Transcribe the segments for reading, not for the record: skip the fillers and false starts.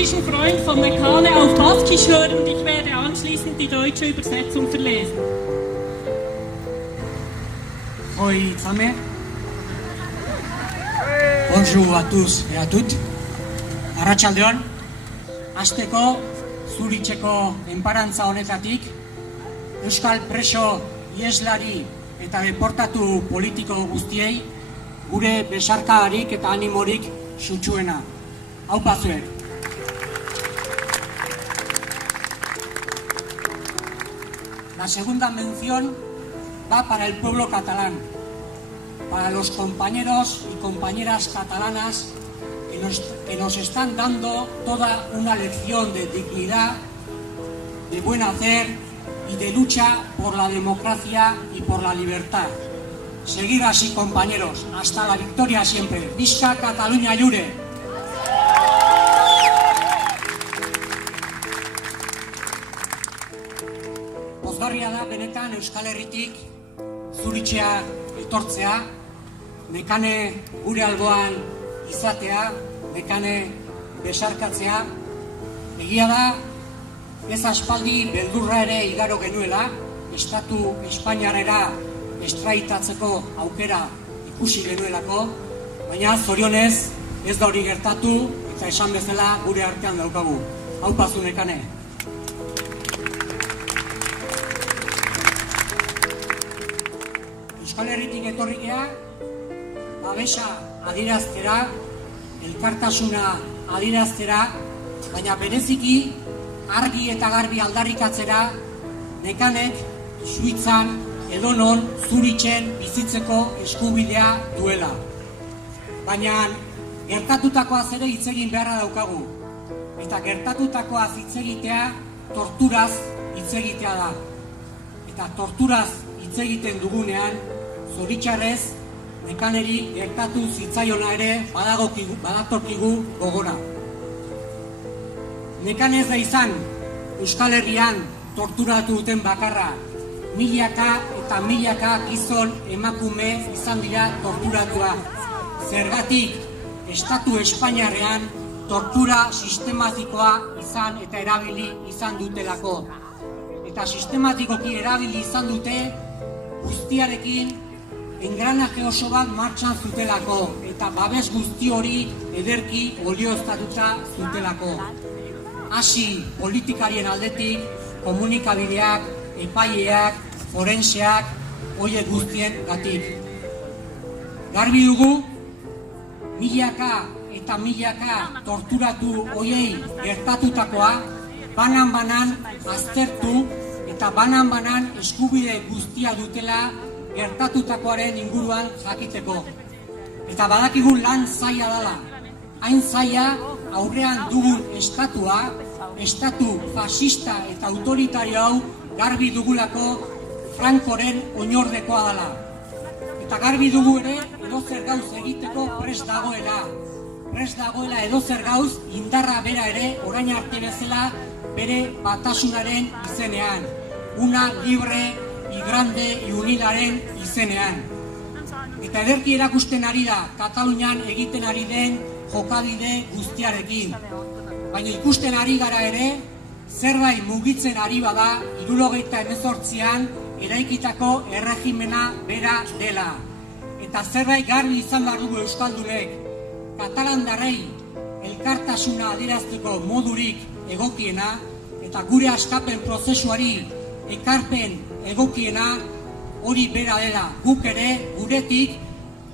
baskischen Freund von Nekane auf Baskisch hören und ich werde anschließend die deutsche Übersetzung verlesen. Hoi Zame. Bonjour à tous et à toutes. Arratsaldeon. Hasteko Zuritzeko enparantza honetatik euskal preso, ieslari eta deportatu politiko guztiei gure besarkadarik eta animorik sutsuena. Aupa zuek. La segunda mención va para el pueblo catalán, para los compañeros y compañeras catalanas que nos están dando toda una lección de dignidad, de buen hacer y de lucha por la democracia y por la libertad. Seguid así, compañeros, hasta la victoria siempre. Visca Catalunya Lliure! Pozgarria da benetan Euskal Herritik Zuritzea etortzea, Nekane gure alboan izatea, Nekane besarkatzea. Egia da, ez aspaldi beldurra ere igaro genuela, Estatu Espainiarrera estraitatzeko aukera ikusi genuelako, baina zorionez ez da hori gertatu eta esan bezala gure artean daukagu. Aupa zu Nekane! Euskal Herritik etorrikea, babesa adieraztera, elkartasuna adieraztera, baina bereziki argi eta garbi aldarrikatzera Nekanek Suitzan edonon Zuritzen bizitzeko eskubidea duela. Baina gertatutakoaz ere hitz egin beharra daukagu. Eta gertatutakoaz hitz egitea torturaz hitz egitea da. Eta torturaz hitz egiten dugunean, zoritxarrez, Nekaneri gertatu zitzaiona ere badatorkigu gogora. Nekane ez da izan Euskal Herrian torturatu duten bakarra. Milaka eta milaka gizon emakume izan dira torturatua. Zergatik Estatu Espainiarrean tortura sistematikoa izan eta erabili izan dutelako. Eta sistematikoki erabili izan dute guztiarekin engranaje oso bat martxan zutelako eta babes guzti hori ederki olioztatuta zutelako. Hasi politikarien aldetik, komunikabideak, epaileak, forenseak, horiek guztien gatik. Garbi dugu, milaka eta milaka torturatu horiei gertatutakoa, banan-banan aztertu eta banan-banan eskubide guztia dutela gertatutakoaren inguruan jakiteko. Eta badakigu lan zaila dela. Hain zaila aurrean dugun estatua, estatu fascista eta autoritario hau garbi dugulako Francoren oinordekoa dela. Eta garbi dugu ere edozer gauz egiteko prest dagoela. Prest dagoela edozer gauz indarra bera ere orain arte bezala bere batasunaren izenean. Una libre y grande y unidaren izenean. Eta ederki erakusten ari da Katalunian egiten ari den jokabide guztiarekin. Baina ikusten ari gara ere, zerbait mugitzen ari bada 1978an eraikitako erregimena bera dela. Eta zerbait garbi izan behar dugu euskaldunek, katalandarrei elkartasuna adierazteko modurik egokiena eta gure askapen prozesuari ekarpen egokiena hori bera dela. Guk ere guretik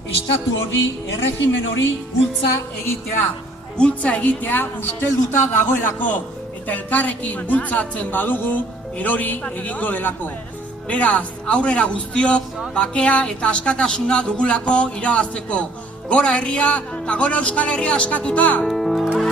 estatu hori, erregimen hori bultza egitea ustelduta dagoelako eta elkarrekin bultzatzen badugu erori egingo delako. Beraz, aurrera guztiok, bakea eta askatasuna dugulako irabazteko. Gora herria eta gora Euskal Herria askatuta!